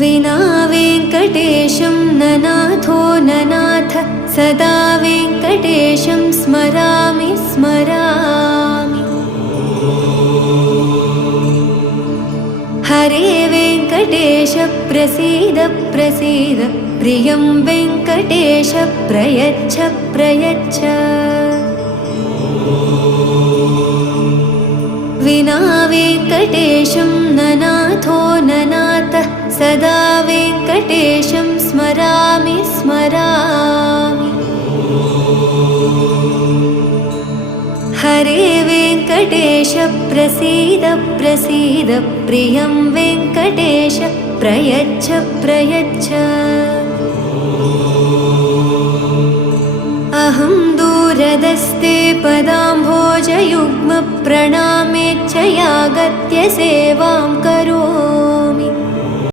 विना वेङ्कटेशं ननाथो ननाथ सदा वेङ्कटेशं स्मरामि स्मरामि। हरे वेङ्कटेश प्रसीद प्रसीद प्रियं वेङ्कटेश प्रयच्छ प्रयच्छ। विना वेङ्कटेशं ननाथो ननाथ सदा वेङ्कटेशं स्मरामि स्मरामि। हरे वेङ्कटेश प्रसीद प्रसीद प्रियं वेङ्कटेश प्रयच्छ प्रयच्छ। अहं दूरदस्ते पदाम्भोजयुग्म प्रणामेच्छयागत्य सेवां करोमि।